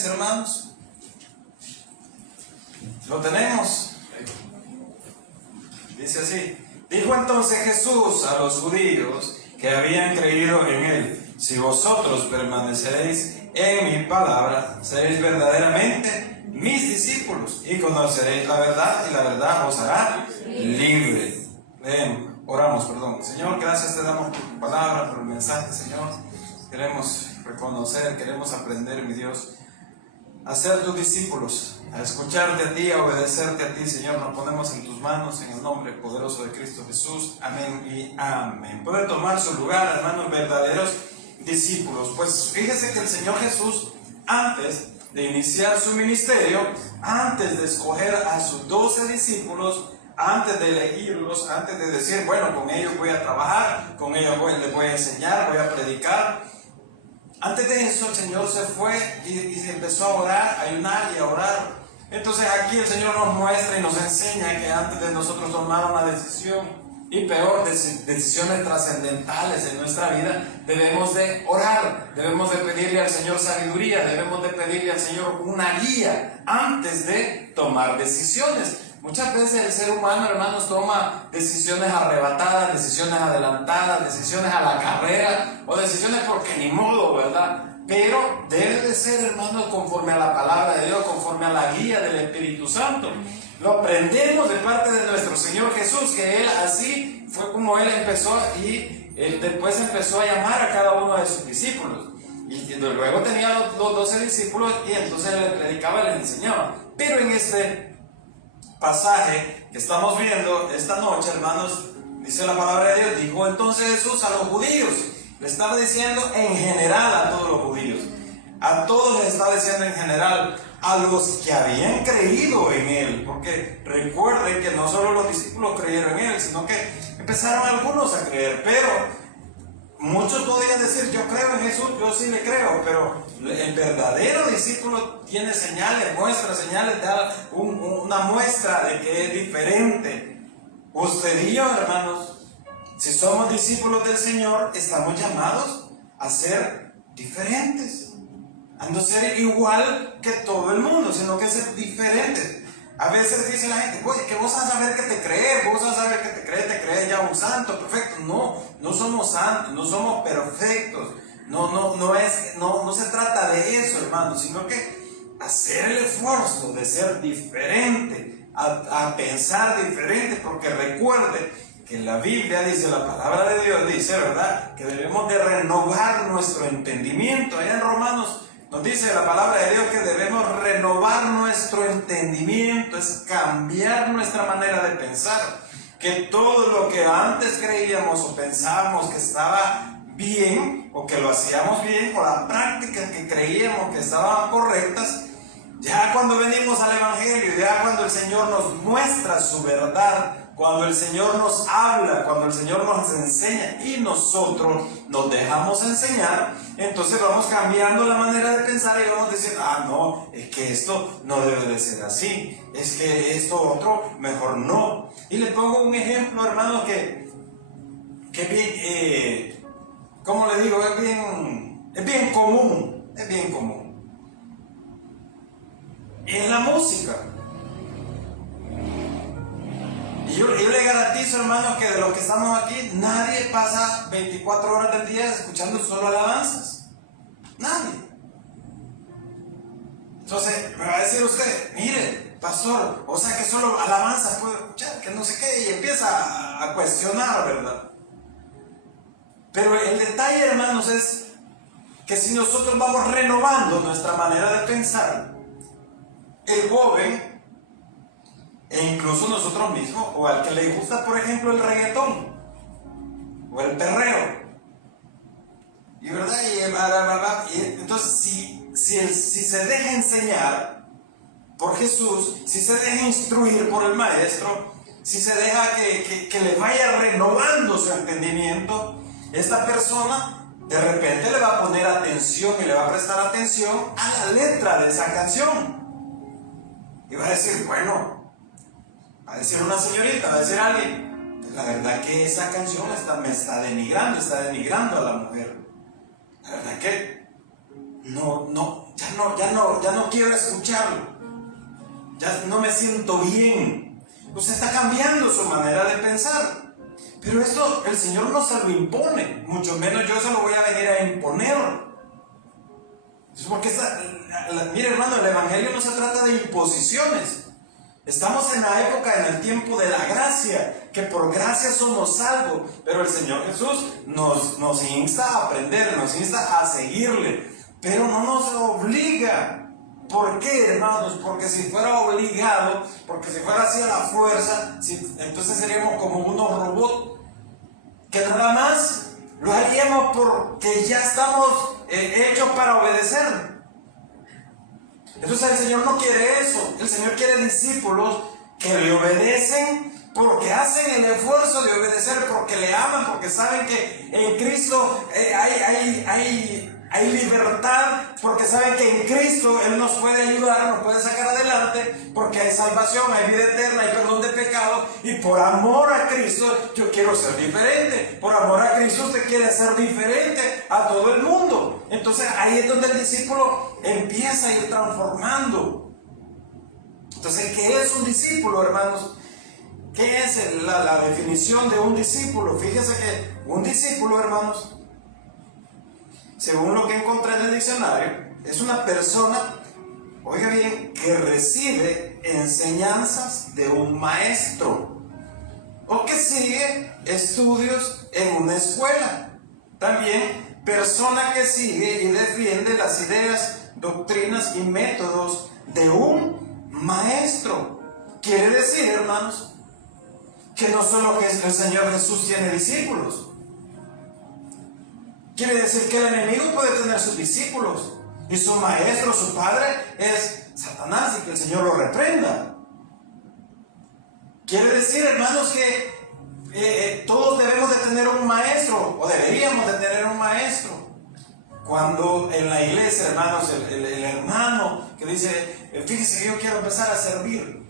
mis hermanos? ¿Lo tenemos? Dice así: dijo entonces Jesús a los judíos que habían creído en él: si vosotros permaneceréis en mi palabra, seréis verdaderamente mis discípulos y conoceréis la verdad, y la verdad os hará libre. Oramos, perdón. Señor, gracias te damos por tu palabra, por el mensaje, Señor. Queremos reconocer, queremos aprender, mi Dios, a ser tus discípulos, a escucharte a ti, a obedecerte a ti, Señor. Nos ponemos en tus manos, en el nombre poderoso de Cristo Jesús. Amén y amén. Pueden tomar su lugar, hermanos, verdaderos discípulos. Pues fíjese que el Señor Jesús, antes de iniciar su ministerio, antes de escoger a sus 12 discípulos, antes de elegirlos, antes de decir, bueno, con ellos voy a trabajar, con ellos les voy a enseñar, voy a predicar, antes de eso el Señor se fue y empezó a orar, a ayunar y a orar. Entonces aquí el Señor nos muestra y nos enseña que antes de nosotros tomar una decisión, y peor, decisiones trascendentales en nuestra vida, debemos de orar, debemos de pedirle al Señor sabiduría, debemos de pedirle al Señor una guía antes de tomar decisiones. Muchas veces el ser humano, hermanos, toma decisiones arrebatadas, decisiones adelantadas, decisiones a la carrera, o decisiones porque ni modo, ¿verdad? Pero debe de ser, hermanos, conforme a la palabra de Dios, conforme a la guía del Espíritu Santo. Lo aprendemos de parte de nuestro Señor Jesús, que Él así fue como Él empezó, y después empezó a llamar a cada uno de sus discípulos. Y luego tenía los 12 discípulos, y entonces les predicaba y les enseñaba. Pero en este pasaje que estamos viendo esta noche, hermanos, dice la palabra de Dios, dijo entonces Jesús a los judíos. Le estaba diciendo en general a todos los judíos. A todos les estaba diciendo en general, a los que habían creído en Él. Porque recuerden que no solo los discípulos creyeron en Él, sino que empezaron algunos a creer. Pero muchos podían decir, yo creo en Jesús, yo sí le creo. Pero el verdadero discípulo tiene señales, muestra señales, da una muestra de que es diferente. Usted y yo, hermanos, si somos discípulos del Señor, estamos llamados a ser diferentes, a no ser igual que todo el mundo, sino que ser diferentes. A veces dice la gente, oye, que vos vas a saber que te crees, vos vas a saber que te crees ya un santo perfecto. No somos santos, no somos perfectos. No se trata de eso, hermanos, sino que hacer el esfuerzo de ser diferente, a pensar diferente, porque recuerde que en la Biblia dice, la palabra de Dios dice, ¿verdad?, que debemos de renovar nuestro entendimiento. Allá en Romanos nos dice la palabra de Dios que debemos renovar nuestro entendimiento, es cambiar nuestra manera de pensar. Que todo lo que antes creíamos o pensábamos que estaba bien, o que lo hacíamos bien, o las prácticas que creíamos que estaban correctas, ya cuando venimos al Evangelio, ya cuando el Señor nos muestra su verdad, cuando el Señor nos habla, cuando el Señor nos enseña y nosotros nos dejamos enseñar, entonces vamos cambiando la manera de pensar y vamos diciendo, no, es que esto no debe de ser así, es que esto otro mejor no. Y le pongo un ejemplo, hermano, que bien, ¿cómo le digo? Es bien común, es bien común. Es la música. Y yo le garantizo, hermanos, que de los que estamos aquí, nadie pasa 24 horas del día escuchando solo alabanzas. Nadie. Entonces, me va a decir usted, mire, pastor, o sea que solo alabanzas puedo escuchar, que no sé qué, y empieza a cuestionar, ¿verdad? Pero el detalle, hermanos, es que si nosotros vamos renovando nuestra manera de pensar, el joven, e incluso nosotros mismos, o al que le gusta, por ejemplo, el reggaetón o el perreo, y verdad, y entonces si se deja enseñar por Jesús, si se deja instruir por el maestro, si se deja que le vaya renovando su entendimiento, esta persona de repente le va a poner atención y le va a prestar atención a la letra de esa canción, y va a decir, bueno, va a decir una señorita, va a decir alguien, la verdad que esa canción me está denigrando a la mujer. La verdad que no, ya ya no quiero escucharlo, ya no me siento bien. Usted está cambiando su manera de pensar. Pero esto el Señor no se lo impone, mucho menos yo se lo voy a venir a imponer. Porque mire, hermano, el Evangelio no se trata de imposiciones. Estamos en la época, en el tiempo de la gracia, que por gracia somos salvos, pero el Señor Jesús nos insta a aprender, nos insta a seguirle, pero no nos obliga. ¿Por qué, hermanos? Porque si fuera obligado, porque si fuera así a la fuerza, entonces seríamos como unos robots, que nada más lo haríamos porque ya estamos hechos para obedecer. Entonces el Señor no quiere eso. El Señor quiere discípulos que le obedecen porque hacen el esfuerzo de obedecer, porque le aman, porque saben que en Cristo hay libertad, porque saben que en Cristo Él nos puede ayudar, nos puede sacar adelante, porque hay salvación, hay vida eterna, hay perdón de pecados, y por amor a Cristo yo quiero ser diferente. Por amor a Cristo usted quiere ser diferente a todo el mundo. Entonces ahí es donde el discípulo empieza a ir transformando. Entonces, ¿qué es un discípulo, hermanos? ¿Qué es la definición de un discípulo? Fíjese que un discípulo, hermanos, según lo que encontré en el diccionario, es una persona, oiga bien, que recibe enseñanzas de un maestro o que sigue estudios en una escuela. También persona que sigue y defiende las ideas, doctrinas y métodos de un maestro. Quiere decir, hermanos, que no solo que el Señor Jesús tiene discípulos. Quiere decir que el enemigo puede tener sus discípulos y su maestro, su padre es Satanás, y que el Señor lo reprenda. Quiere decir, hermanos, que todos debemos de tener un maestro, o deberíamos de tener un maestro. Cuando en la iglesia, hermanos, el hermano que dice, fíjese que yo quiero empezar a servir.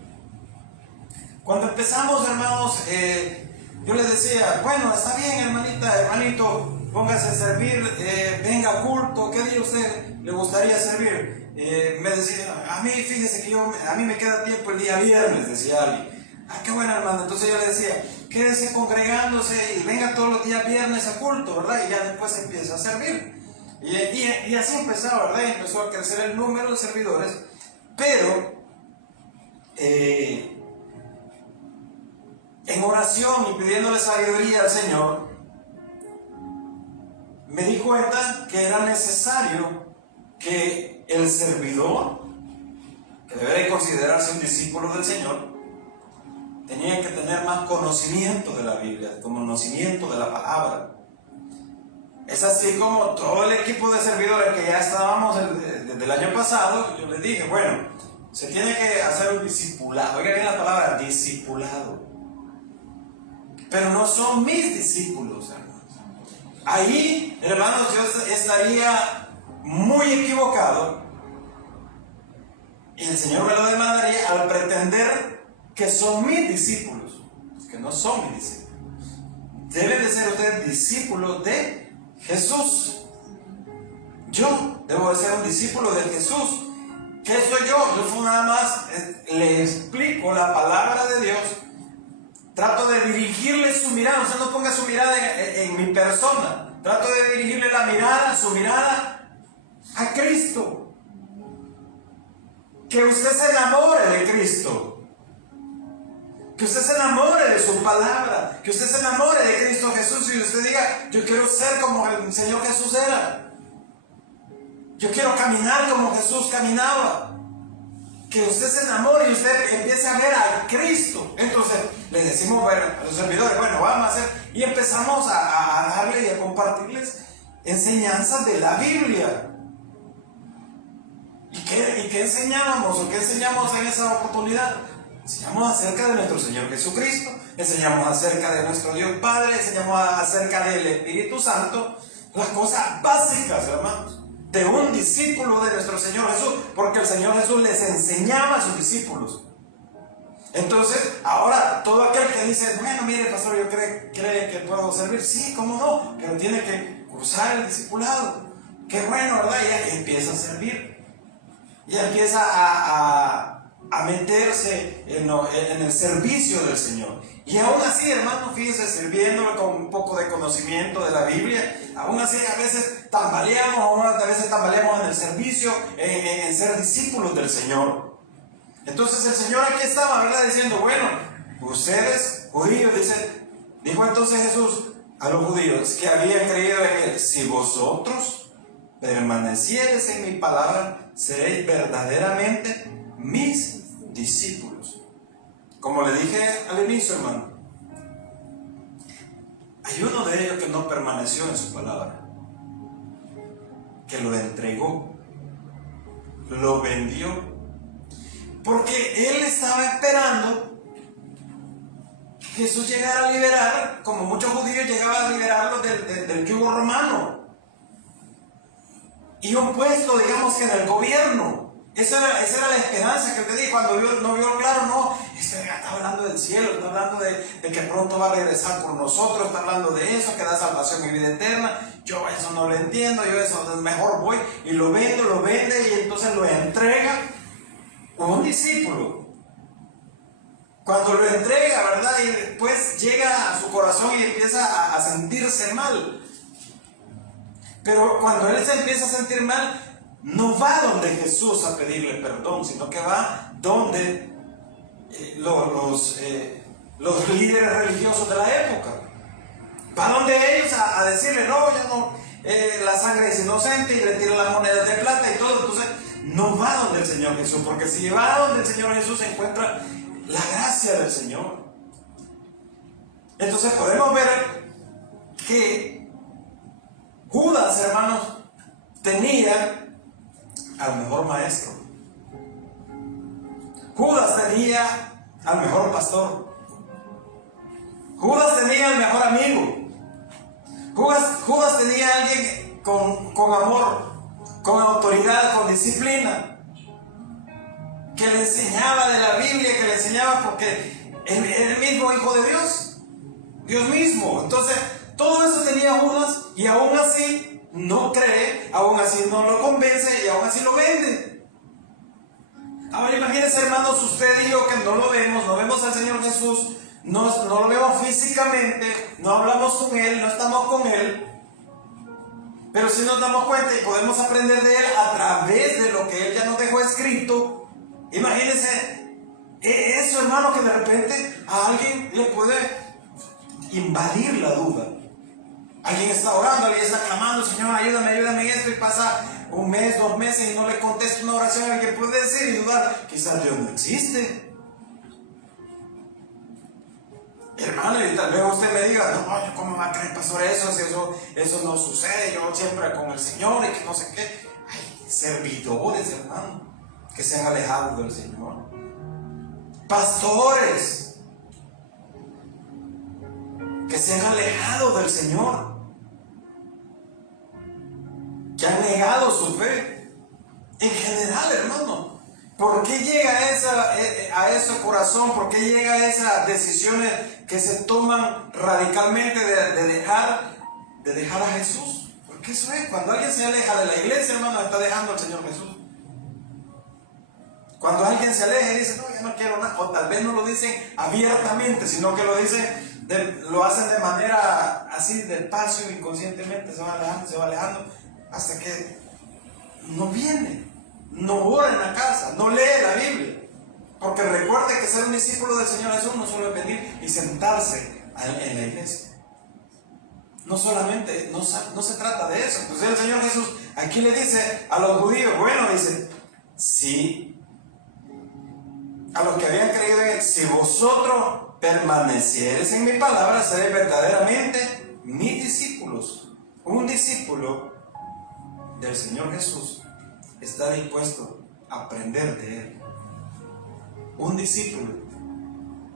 Cuando empezamos, hermanos, yo les decía, bueno, está bien, hermanita, hermanito, póngase a servir, venga a culto, ¿qué día usted le gustaría servir? Me decía, a mí, fíjese que a mí me queda tiempo el día viernes, decía alguien. Ah, qué bueno, hermano. Entonces yo le decía, quédese congregándose y venga todos los días viernes a culto, ¿verdad? Y ya después empieza a servir. Y así empezó, ¿verdad? Y empezó a crecer el número de servidores, pero en oración y pidiéndole sabiduría al Señor, me di cuenta que era necesario que el servidor, que debe de considerarse un discípulo del Señor, tenía que tener más conocimiento de la Biblia, conocimiento de la palabra. Es así como todo el equipo de servidores que ya estábamos desde el año pasado, yo les dije, bueno, se tiene que hacer un discipulado. Oiga bien la palabra, discipulado. Pero no son mis discípulos, hermanos. Ahí, hermanos, yo estaría muy equivocado y el Señor me lo demandaría al pretender que son mis discípulos, que no son mis discípulos. Deben de ser ustedes discípulos de Jesús. Yo debo de ser un discípulo de Jesús. ¿Qué soy yo? Yo soy nada más, le explico la palabra de Dios. Trato de dirigirle su mirada. Usted no ponga su mirada en mi persona. Trato de dirigirle la mirada, su mirada a Cristo. Que usted se enamore de Cristo. Que usted se enamore de su palabra. Que usted se enamore de Cristo Jesús. Y usted diga, yo quiero ser como el Señor Jesús era. Yo quiero caminar como Jesús caminaba. Que usted se enamore y usted empiece a ver a Cristo. Entonces le decimos a los servidores, bueno, vamos a hacer. Y empezamos a darle y a compartirles enseñanzas de la Biblia. ¿Y qué enseñábamos o qué enseñamos en esa oportunidad? Enseñamos acerca de nuestro Señor Jesucristo, enseñamos acerca de nuestro Dios Padre, enseñamos acerca del Espíritu Santo, las cosas básicas, hermanos, de un discípulo de nuestro Señor Jesús, porque el Señor Jesús les enseñaba a sus discípulos. Entonces, ahora, todo aquel que dice, bueno, mire, pastor, yo cree que puedo servir, sí, cómo no, pero tiene que cursar el discipulado. Qué bueno, ¿verdad? Y empieza a servir. y empieza a meterse en el servicio del Señor. Y aún así, hermano, fíjese, sirviéndole con un poco de conocimiento de la Biblia, aún así a veces tambaleamos en el servicio, en ser discípulos del Señor. Entonces el Señor aquí estaba, ¿verdad?, diciendo, bueno, ustedes, judíos, dijo entonces Jesús a los judíos que habían creído en Él, si vosotros permaneciereis en mi palabra, seréis verdaderamente mis discípulos. Como le dije al inicio, hermano, hay uno de ellos que no permaneció en su palabra, que lo entregó, lo vendió, porque él estaba esperando que Jesús llegara a liberar, como muchos judíos llegaban a liberarlos del yugo romano, y un puesto, digamos, que en el gobierno. Esa era la esperanza que te di cuando no vio claro. No, está hablando del cielo, está hablando de que pronto va a regresar por nosotros, está hablando de eso, que da salvación y vida eterna. Yo eso no lo entiendo, yo eso mejor voy y lo vende y entonces lo entrega un discípulo. Cuando lo entrega, ¿verdad? Y después llega a su corazón y empieza a sentirse mal. Pero cuando él se empieza a sentir mal, no va donde Jesús a pedirle perdón, sino que va donde los líderes religiosos de la época. Va donde ellos a decirle, no, ya no, la sangre es inocente, y le tiran las monedas de plata y todo. Entonces no va donde el Señor Jesús, porque si va donde el Señor Jesús se encuentra la gracia del Señor. Entonces podemos ver que Judas, hermanos, tenía al mejor maestro. Judas tenía al mejor pastor. Judas tenía al mejor amigo. Judas tenía a alguien con amor, con autoridad, con disciplina, que le enseñaba de la Biblia, que le enseñaba porque él era el mismo Hijo de Dios, Dios mismo. Entonces, todo eso tenía Judas, y aún así no cree, aún así no lo convence, y aún así lo vende. Ahora imagínense, hermanos, usted y yo, que no vemos al Señor Jesús, no lo vemos físicamente, no hablamos con Él, no estamos con Él, pero sí nos damos cuenta y podemos aprender de Él a través de lo que Él ya nos dejó escrito. Imagínense eso, hermano, que de repente a alguien le puede invadir la duda. Alguien está orando, alguien está clamando, Señor, ayúdame en esto, y pasa un mes, 2 meses y no le contesta una oración. Alguien puede decir y dudar, quizás Dios no existe. Hermano, y tal vez usted me diga, no, yo cómo va a creer, pastor, si eso no sucede, yo siempre con el Señor y que no sé qué. Hay servidores, hermano, que se han alejado del Señor. Pastores que se han alejado del Señor, que han negado su fe. En general, hermano, ¿por qué llega a ese corazón? ¿Por qué llega a esas decisiones que se toman radicalmente de dejar a Jesús? Porque eso es, cuando alguien se aleja de la iglesia, hermano, está dejando al Señor Jesús. Cuando alguien se aleja y dice, no, ya no quiero nada, o tal vez no lo dicen abiertamente, sino que lo hacen de manera así, despacio, inconscientemente, se va alejando, hasta que no viene, no ora en la casa, no lee la Biblia. Porque recuerde que ser un discípulo del Señor Jesús no solo es venir y sentarse en la iglesia. No solamente, no se trata de eso. Entonces el Señor Jesús aquí le dice a los judíos, bueno, dice, sí, a los que habían creído en Él, si vosotros permaneciereis en mi palabra, seréis verdaderamente mis discípulos. Un discípulo del Señor Jesús está dispuesto a aprender de Él. Un discípulo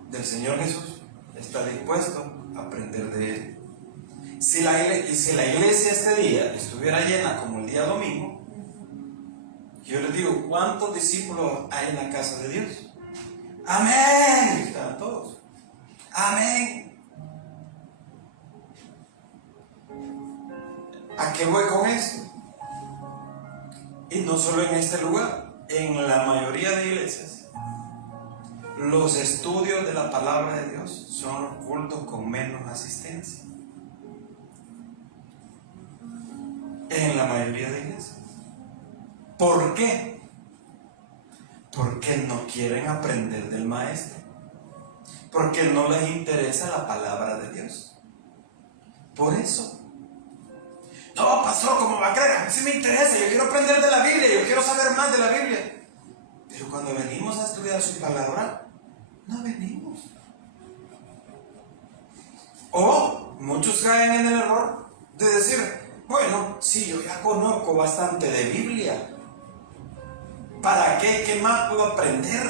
del Señor Jesús está dispuesto a aprender de Él. Si la iglesia este día estuviera llena como el día domingo, yo les digo, ¿cuántos discípulos hay en la casa de Dios? ¡Amén! Están todos. ¡Amén! ¿A qué voy con esto? Y no solo en este lugar, en la mayoría de iglesias, los estudios de la palabra de Dios son los cultos con menos asistencia. En la mayoría de iglesias. ¿Por qué? Porque no quieren aprender del maestro. Porque no les interesa la palabra de Dios. Por eso. No, pastor, ¿cómo va a creer? A mí sí me interesa, yo quiero aprender de la Biblia, yo quiero saber más de la Biblia. Pero cuando venimos a estudiar su palabra, no venimos. O muchos caen en el error de decir, bueno, sí, yo ya conozco bastante de Biblia. ¿Para qué? ¿Qué más puedo aprender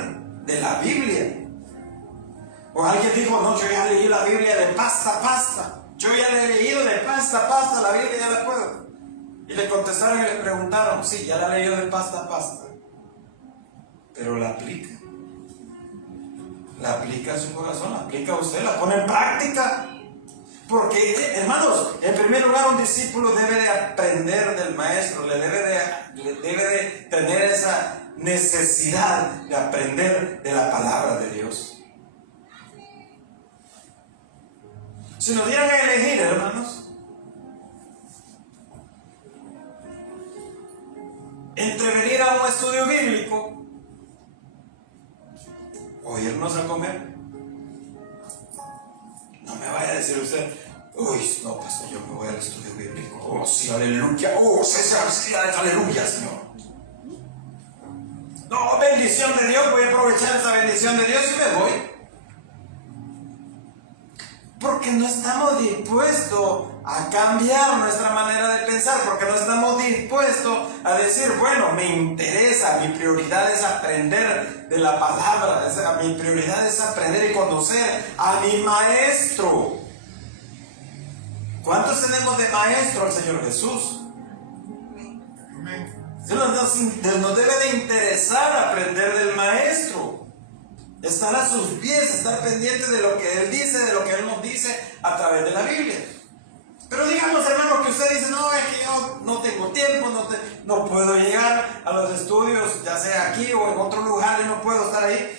de la Biblia? O alguien dijo, no, yo ya leí la Biblia de pasta a pasta. Yo ya la he leído de pasta a pasta, la Biblia ya la puedo. Y le contestaron y le preguntaron, sí, ya la he leído de pasta a pasta. Pero la aplica. La aplica a su corazón, la aplica a usted, la pone en práctica. Porque, hermanos, en primer lugar, un discípulo debe de aprender del maestro, le debe de tener esa necesidad de aprender de la palabra de Dios. Si nos dieran a elegir, hermanos, entre venir a un estudio bíblico o irnos a comer, no me vaya a decir usted, uy, no, pastor, yo me voy al estudio bíblico. Oh, sí, aleluya. Oh, sí, aleluya, Señor. No, bendición de Dios, voy a aprovechar esa bendición de Dios y me voy. Porque no estamos dispuestos a cambiar nuestra manera de pensar, porque no estamos dispuestos a decir, bueno, me interesa, mi prioridad es aprender de la palabra, mi prioridad es aprender y conocer a mi maestro. ¿Cuántos tenemos de maestro al Señor Jesús? Nos debe de interesar aprender del maestro. Estar a sus pies, estar pendiente de lo que Él dice, de lo que Él nos dice a través de la Biblia. Pero digamos, hermano, que usted dice, no, es que yo no tengo tiempo, no puedo llegar a los estudios, ya sea aquí o en otro lugar, y no puedo estar ahí.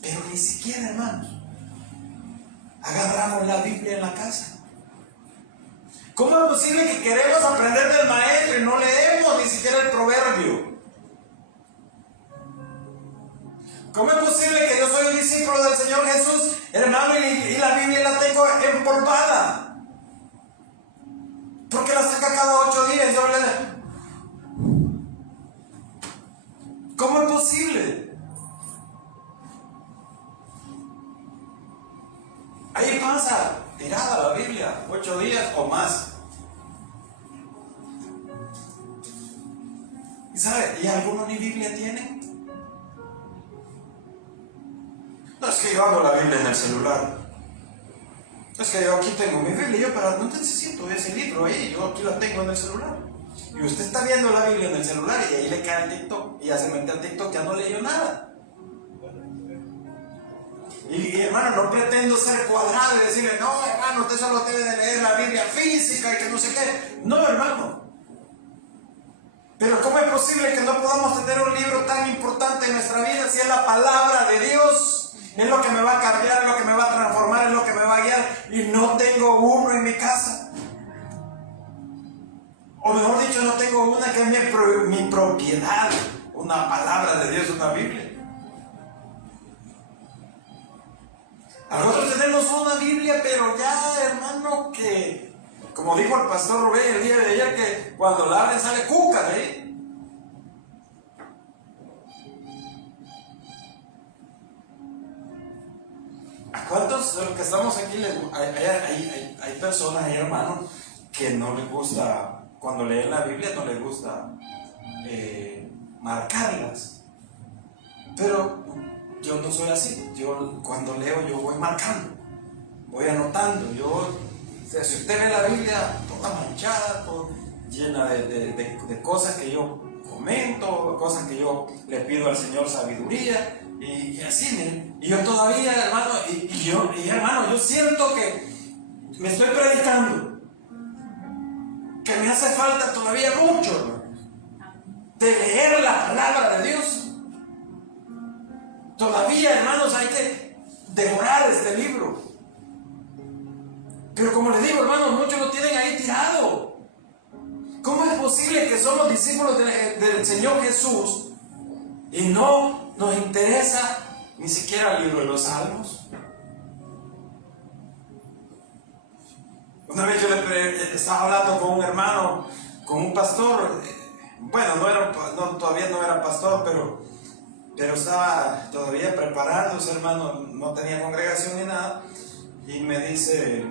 Pero ni siquiera, hermanos, agarramos la Biblia en la casa. ¿Cómo es posible que queremos aprender del maestro y no leemos ni siquiera el proverbio? ¿Cómo es posible que yo soy un discípulo del Señor Jesús, hermano, y la Biblia la tengo empolvada? Porque la saca cada 8 días. ¿Cómo es posible? Ahí pasa, tirada la Biblia, 8 días o más. ¿Y sabe? ¿Y algunos ni Biblia tienen? No, es que yo hago la Biblia en el celular. Es que yo aquí tengo mi Biblia, yo para no necesito ese libro ahí, yo aquí la tengo en el celular. Y usted está viendo la Biblia en el celular y ahí le cae el TikTok. Y ya se mete al TikTok, ya no leyó nada. Y hermano, no pretendo ser cuadrado y decirle, no, hermano, usted solo debe de leer la Biblia física y que no sé qué. No, hermano. Pero ¿cómo es posible que no podamos tener un libro tan importante en nuestra vida si es la palabra de Dios? Es lo que me va a cambiar, es lo que me va a transformar, es lo que me va a guiar. Y no tengo uno en mi casa. O mejor dicho, no tengo una que es mi propiedad. Una palabra de Dios, una Biblia. Nosotros tenemos una Biblia, pero ya, hermano, que, como dijo el pastor Rubén el día de ayer, que cuando la abren sale cuca de ahí. ¿A cuántos de los que estamos aquí hay personas, hay hermanos, que no les gusta, cuando leen la Biblia, no les gusta marcarlas? Pero yo no soy así. Yo cuando leo, yo voy marcando, voy anotando. Si usted ve la Biblia toda manchada, toda llena de cosas que yo comento, cosas que yo le pido al Señor sabiduría. Y así, miren, y yo todavía, hermano, hermano, yo siento que me estoy predicando, que me hace falta todavía mucho, hermano, de leer la palabra de Dios. Todavía, hermanos, hay que devorar este libro. Pero como les digo, hermanos, muchos lo tienen ahí tirado. ¿Cómo es posible que somos discípulos del Señor Jesús y no nos interesa ni siquiera el libro de los Salmos? Una vez yo estaba hablando con un hermano, con un pastor. Bueno, todavía no era pastor, pero estaba todavía preparándose, hermano. No tenía congregación ni nada. Y me dice,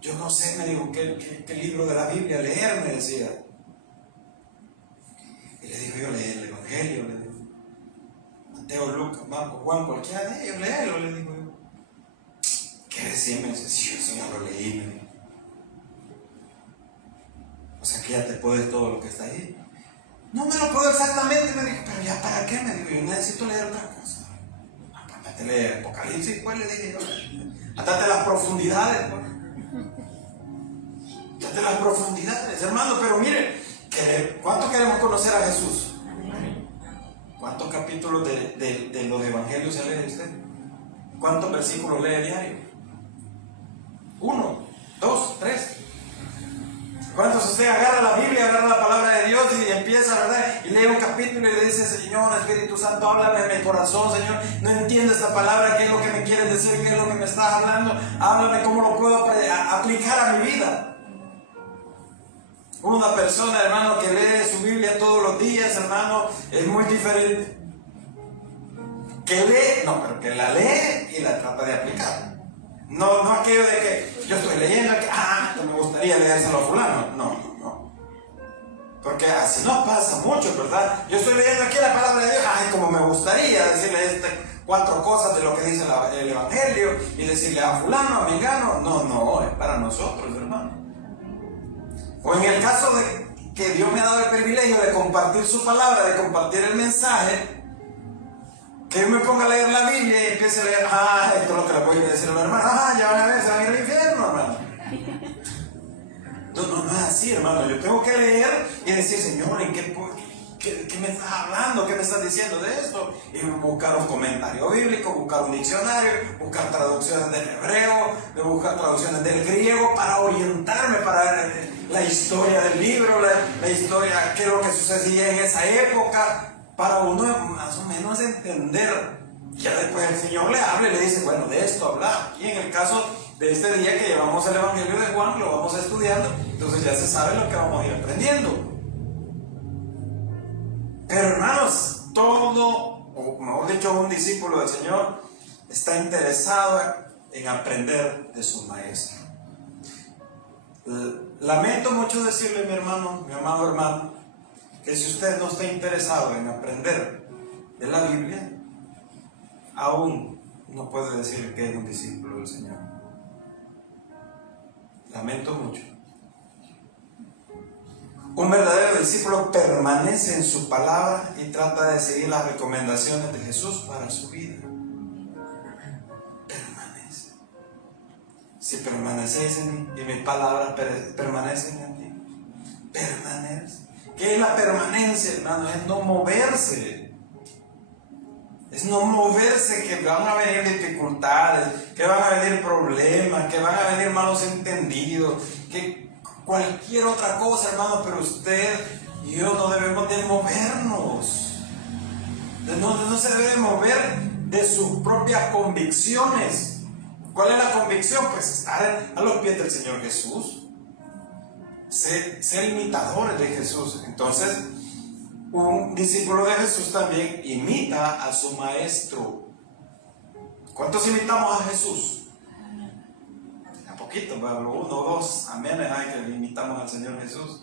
yo no sé, me dijo, ¿qué libro de la Biblia leer? Me decía. Y le digo yo, leer el Evangelio, le digo. Mateo, Lucas, Marcos, Juan, cualquiera de ellos, léelo, le digo yo. ¿Qué decía? Me dice, sí, Señor, lo leí, me dijo. O sea que ya te puedes todo lo que está ahí. No me lo puedo exactamente, me dijo, pero ya para qué, me dijo, yo necesito leer otra cosa. Pues te lee Apocalipsis, pues le dije yo. Atate las profundidades, pues. Atate las profundidades, hermano, pero mire, ¿cuánto queremos conocer a Jesús? ¿Cuántos capítulos de los evangelios se lee usted? ¿Cuántos versículos lee diario? 1, 2, 3. ¿Cuántos usted agarra la Biblia, agarra la palabra de Dios y empieza, ¿verdad? Y lee un capítulo y le dice, Señor, Espíritu Santo, háblame en mi corazón, Señor. No entiendo esta palabra, ¿qué es lo que me quieres decir? ¿Qué es lo que me estás hablando? Háblame cómo lo puedo aplicar a mi vida. Una persona, hermano, que lee su Biblia todos los días, hermano, es muy diferente. Que la lee y la trata de aplicar. No aquello de que yo estoy leyendo que me gustaría leérselo a fulano. No. Porque así nos pasa mucho, ¿verdad? Yo estoy leyendo aquí la palabra de Dios, como me gustaría decirle 4 cosas de lo que dice el Evangelio y decirle a fulano, a mengano. No, es para nosotros, hermano. O en el caso de que Dios me ha dado el privilegio de compartir su palabra, de compartir el mensaje, que yo me ponga a leer la Biblia y empiece a leer, esto es lo que le voy a decir a los hermanos, ya van a ver, se van a ir al infierno, hermano. No es así, hermano. Yo tengo que leer y decir, Señor, ¿en qué me estás hablando? ¿Qué me estás diciendo de esto? Y buscar un comentario bíblico, buscar un diccionario, buscar traducciones del hebreo, buscar traducciones del griego para orientarme, para ver la historia del libro, la historia, qué es lo que sucedía en esa época, para uno más o menos entender. Ya después el Señor le habla y le dice, bueno, de esto habla. Y en el caso de este día que llevamos el Evangelio de Juan, lo vamos estudiando, entonces ya se sabe lo que vamos a ir aprendiendo. Pero hermanos, o mejor dicho, un discípulo del Señor está interesado en aprender de su maestro. Lamento mucho decirle, mi amado hermano, que si usted no está interesado en aprender de la Biblia, aún no puede decir que es un discípulo del Señor. Lamento mucho. Un verdadero discípulo permanece en su palabra y trata de seguir las recomendaciones de Jesús para su vida. Permanece. Si permanecéis en mí y mis palabras permanecen en ti, permanece. ¿Qué es la permanencia, hermano? Es no moverse. Es no moverse, que van a venir dificultades, que van a venir problemas, que van a venir malos entendidos, que cualquier otra cosa, hermano, pero usted y yo no debemos de movernos. No se debe mover de sus propias convicciones. ¿Cuál es la convicción? Pues estar a los pies del Señor Jesús. Ser imitadores de Jesús. Entonces, un discípulo de Jesús también imita a su maestro. ¿Cuántos imitamos a Jesús? A poquito, Pablo, 1 o 2 amenes hay que imitamos al Señor Jesús.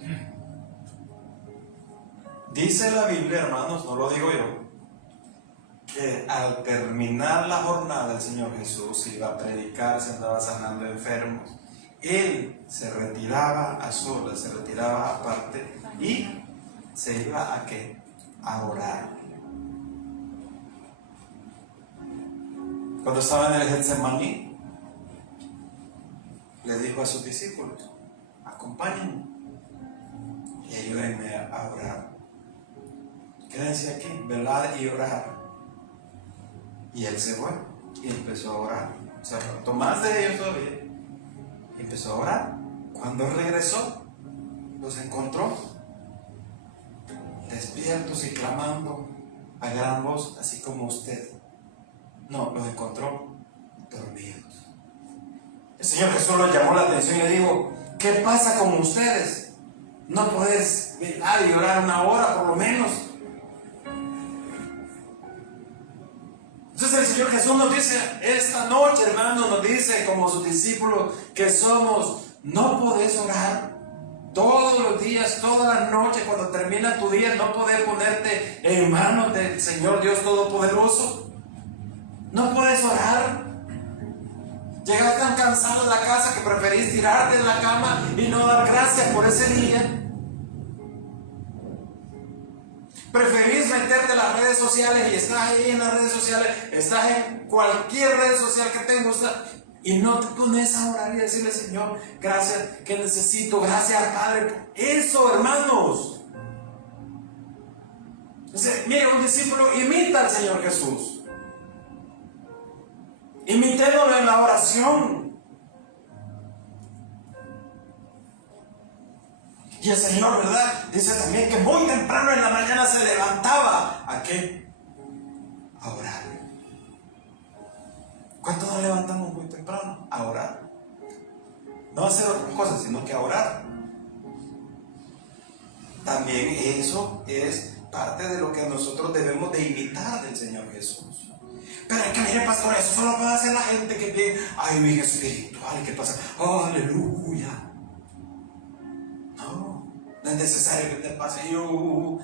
Dice la Biblia, hermanos, no lo digo yo, que al terminar la jornada el Señor Jesús iba a predicar, se andaba sanando enfermos. Él se retiraba a solas, se retiraba aparte y se iba ¿a qué? A orar. Cuando estaba en el Getsemaní, le dijo a sus discípulos, acompáñenme y ayúdenme a orar. Quédense aquí velad y orad. Y él se fue y empezó a orar. Se apartó más de ellos todavía y empezó a orar. Cuando regresó, los encontró despiertos y clamando a gran voz, así como usted. No, los encontró dormidos. El Señor Jesús los llamó la atención y le dijo: ¿qué pasa con ustedes? ¿No podés velar y orar una hora por lo menos? Entonces el Señor Jesús nos dice esta noche, hermanos, nos dice como sus discípulos que somos: no podés orar todos los días, todas las noches, cuando termina tu día, no podés ponerte en manos del Señor Dios Todopoderoso. No podés orar. Llegas tan cansado de la casa que preferís tirarte en la cama y no dar gracias por ese día. Preferís meterte en las redes sociales y estás ahí en las redes sociales, estás en cualquier red social que te gusta y no te pones a orar y decirle: Señor, gracias que necesito, gracias Padre. Eso, hermanos. Entonces, mira, un discípulo imita al Señor Jesús. Imitémoslo en la oración. Y el Señor, ¿verdad?, dice también que muy temprano en la mañana se levantaba. ¿A qué? A orar. ¿Cuántos nos levantamos muy temprano? A orar. No a hacer otras cosas, sino que a orar. También eso es parte de lo que nosotros debemos de imitar del Señor Jesús. Pero es que, mire, pastor, eso solo puede hacer la gente que tiene, ay, mi espiritual, ¿qué pasa? Oh, aleluya. No es necesario que te pase yo.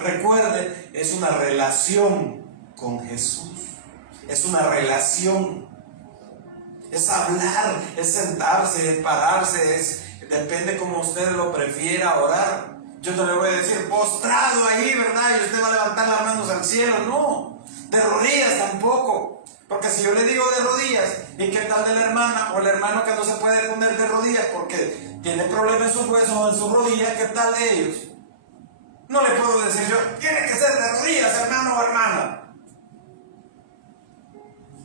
Recuerde, es una relación con Jesús. Es una relación. Es hablar, es sentarse, es pararse, depende como usted lo prefiera orar. Yo no le voy a decir postrado ahí, ¿verdad?, y usted va a levantar las manos al cielo. No, de rodillas tampoco. Porque si yo le digo de rodillas, ¿y qué tal de la hermana o el hermano que no se puede poner de rodillas porque tiene problemas en sus huesos o en sus rodillas? ¿Qué tal de ellos? No le puedo decir yo: tiene que ser de rodillas, hermano o hermana.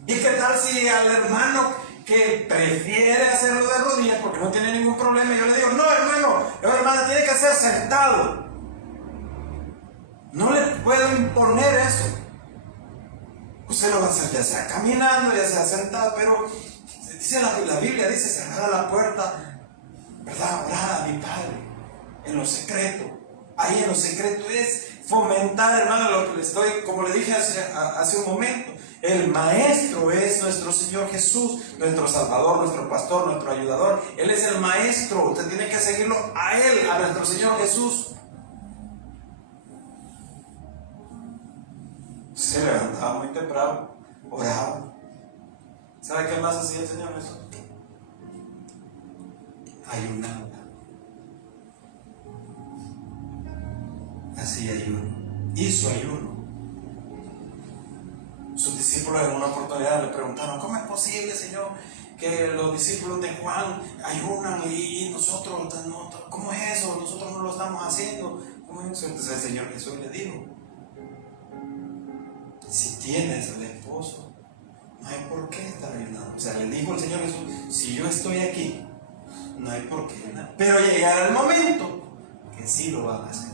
¿Y qué tal si al hermano que prefiere hacerlo de rodillas porque no tiene ningún problema, yo le digo: no, hermano o hermana, tiene que ser sentado? No le puedo imponer eso. Usted lo va a hacer ya sea caminando, ya sea sentado, pero dice la Biblia, dice: cerrada la puerta, ¿verdad?, orad a mi Padre en lo secreto. Ahí en lo secreto es fomentar, hermano, lo que le estoy, como le dije hace un momento. El maestro es nuestro Señor Jesús, nuestro Salvador, nuestro pastor, nuestro ayudador. Él es el maestro. Usted tiene que seguirlo a Él, a nuestro Señor Jesús. Se levantaba muy temprano, oraba. ¿Sabe qué más hacía el Señor Jesús? Ayunaba. Hacía ayuno. Hizo ayuno. Sus discípulos en una oportunidad le preguntaron: ¿cómo es posible, Señor, que los discípulos de Juan ayunan y nosotros no? ¿Cómo es eso? Nosotros no lo estamos haciendo. ¿Cómo es eso? Entonces el Señor Jesús le dijo: si tienes al esposo, no hay por qué estar ayunando. O sea, le dijo el Señor Jesús: si yo estoy aquí, no hay por qué ayunar. Pero llegará el momento que sí lo van a hacer.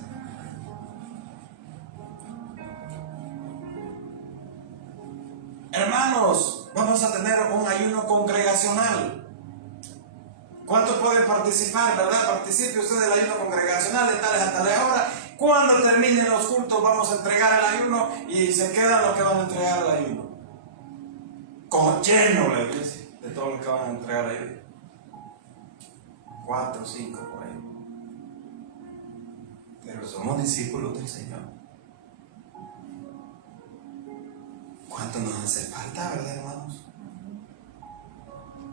Hermanos, vamos a tener un ayuno congregacional. ¿Cuántos pueden participar, verdad? Participe usted del ayuno congregacional de tales a tales horas. Cuando terminen los cultos vamos a entregar el ayuno y se quedan los que van a entregar el ayuno. Con lleno la iglesia de todos los que van a entregar el ayuno. 4 o 5 por ahí. Pero somos discípulos del Señor. ¿Cuánto nos hace falta, verdad, hermanos?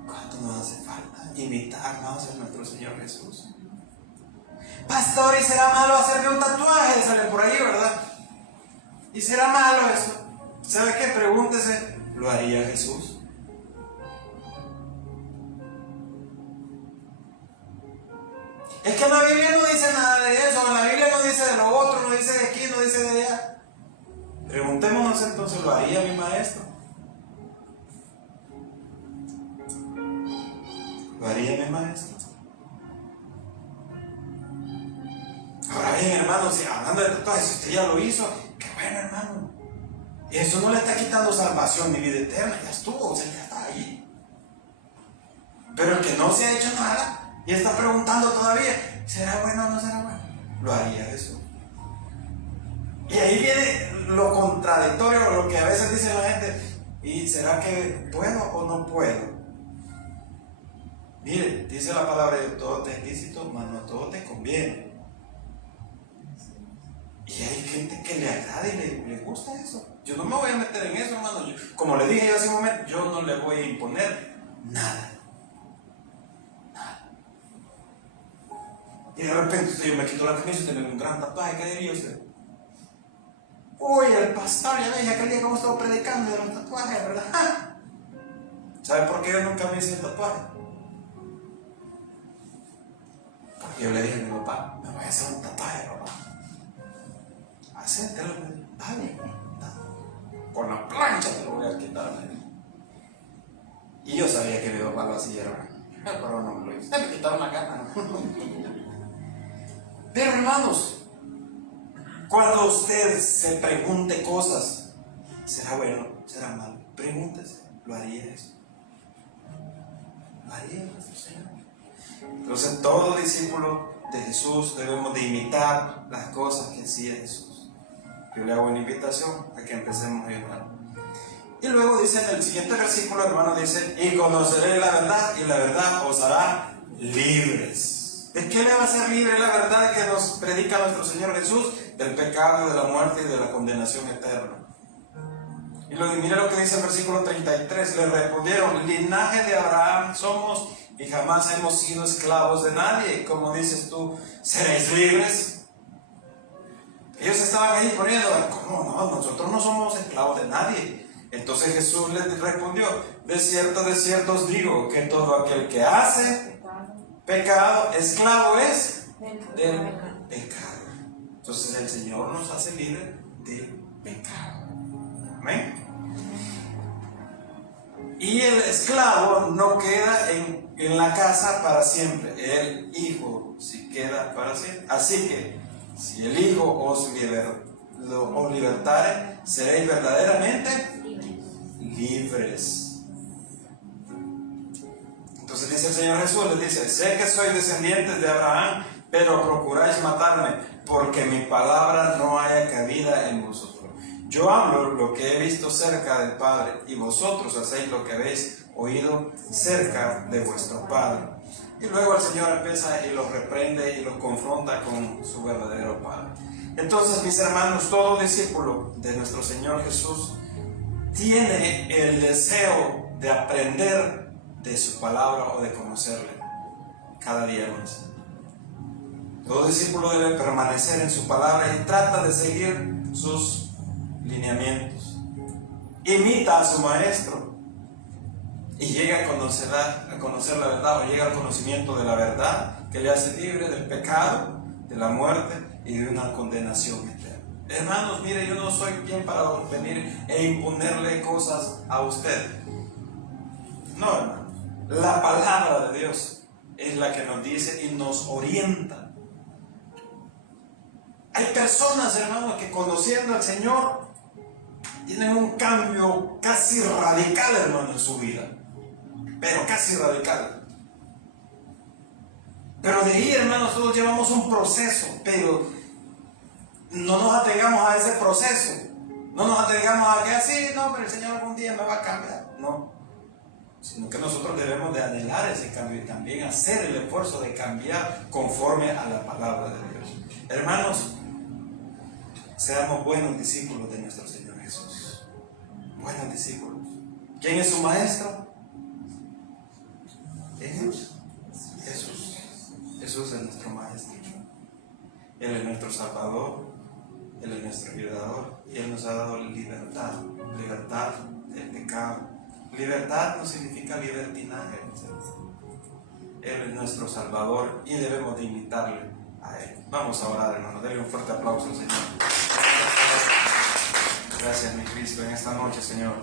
¿Cuánto nos hace falta imitar más a nuestro Señor Jesús? Pastor, ¿y será malo hacerme un tatuaje? Sale por ahí, ¿verdad? ¿Y será malo eso? ¿Sabe qué? Pregúntese, ¿lo haría Jesús? Es que en la Biblia no dice nada de eso, en la Biblia no dice de lo otro, no dice dice de aquí, no dice de allá. Preguntémonos entonces, ¿lo haría mi maestro? ¿Lo haría mi maestro? Ahora bien, hermano, si hablando de tatuajes, si usted ya lo hizo, qué bueno, hermano. Eso no le está quitando salvación ni vida eterna, ya estuvo, o sea, ya está ahí. Pero el que no se ha hecho nada y está preguntando todavía, ¿será bueno o no será bueno? Lo haría eso. Y ahí viene lo contradictorio, lo que a veces dice la gente, ¿y será que puedo o no puedo? Mire, dice la palabra de todo te es lícito, mas no todo te conviene. Y hay gente que le agrada y le gusta eso. Yo no me voy a meter en eso, hermano. Como le dije yo hace un momento, yo no le voy a imponer nada. Y de repente yo me quito la camisa y tengo un gran tatuaje. ¿Qué diría usted? Uy, el pastor, ya veis, aquel día como estaba predicando de los tatuajes, ¿verdad? ¿Sabe por qué yo nunca me hice el tatuaje? Porque yo le dije a mi papá, me voy a hacer un tatuaje, papá. Hacételo, dale, con la plancha te lo voy a quitar. Y yo sabía que mi papá lo hacía, pero no me lo hizo. Me quitaron la gana. Pero hermanos, cuando usted se pregunte cosas, ¿será bueno? ¿Será malo? Pregúntese, ¿lo haría eso? ¿Lo haría nuestro Señor? Entonces, todo discípulo de Jesús debemos de imitar las cosas que hacía Jesús. Yo le hago una invitación a que empecemos a ayudar. Y luego dice en el siguiente versículo, hermano, dice, y conoceréis la verdad, y la verdad os hará libres. ¿De qué le va a hacer libre la verdad que nos predica nuestro Señor Jesús? Del pecado, de la muerte y de la condenación eterna. Y mira lo que dice el versículo 33, le respondieron, linaje de Abraham somos y jamás hemos sido esclavos de nadie. Como dices tú, ¿seréis libres? Ellos estaban ahí poniendo, ¿cómo no? Nosotros no somos esclavos de nadie. Entonces Jesús les respondió, de cierto os digo que todo aquel que hace pecado, esclavo es del pecado. Entonces el Señor nos hace libres del pecado. Amén. Y el esclavo no queda en la casa para siempre. El hijo sí queda para siempre. Así que si el hijo os libertare, seréis verdaderamente libres. Entonces dice el Señor Jesús, les dice, sé que sois descendientes de Abraham, pero procuráis matarme, porque mi palabra no haya cabida en vosotros. Yo hablo lo que he visto cerca del Padre, y vosotros hacéis lo que habéis oído cerca de vuestro Padre. Y luego el Señor empieza y los reprende y los confronta con su verdadero Padre. Entonces, mis hermanos, todo discípulo de nuestro Señor Jesús tiene el deseo de aprender de su palabra o de conocerle cada día más. Todo discípulo debe permanecer en su palabra y trata de seguir sus lineamientos. Imita a su maestro y llega a conocer la verdad, o llega al conocimiento de la verdad que le hace libre del pecado, de la muerte y de una condenación eterna. Hermanos, mire, yo no soy quien para venir e imponerle cosas a usted. No, hermanos. La palabra de Dios es la que nos dice y nos orienta. Hay personas, hermanos, que conociendo al Señor tienen un cambio casi radical, hermano, en su vida. Pero casi radical. Pero de ahí, hermanos, todos llevamos un proceso, pero no nos atengamos a ese proceso. No nos atengamos a que así, no, pero el Señor algún día me va a cambiar. No. Sino que nosotros debemos de anhelar ese cambio y también hacer el esfuerzo de cambiar conforme a la palabra de Dios. Hermanos, seamos buenos discípulos de nuestro Señor Jesús. Buenos discípulos. ¿Quién es su maestro? Jesús. Jesús es nuestro maestro. Él es nuestro Salvador. Él es nuestro ayudador. Y Él nos ha dado libertad. Libertad del pecado. Libertad no significa libertinaje. Él es nuestro Salvador y debemos de imitarle a Él. Vamos a orar, hermano. Denle un fuerte aplauso al Señor. Gracias, mi Cristo, en esta noche, Señor.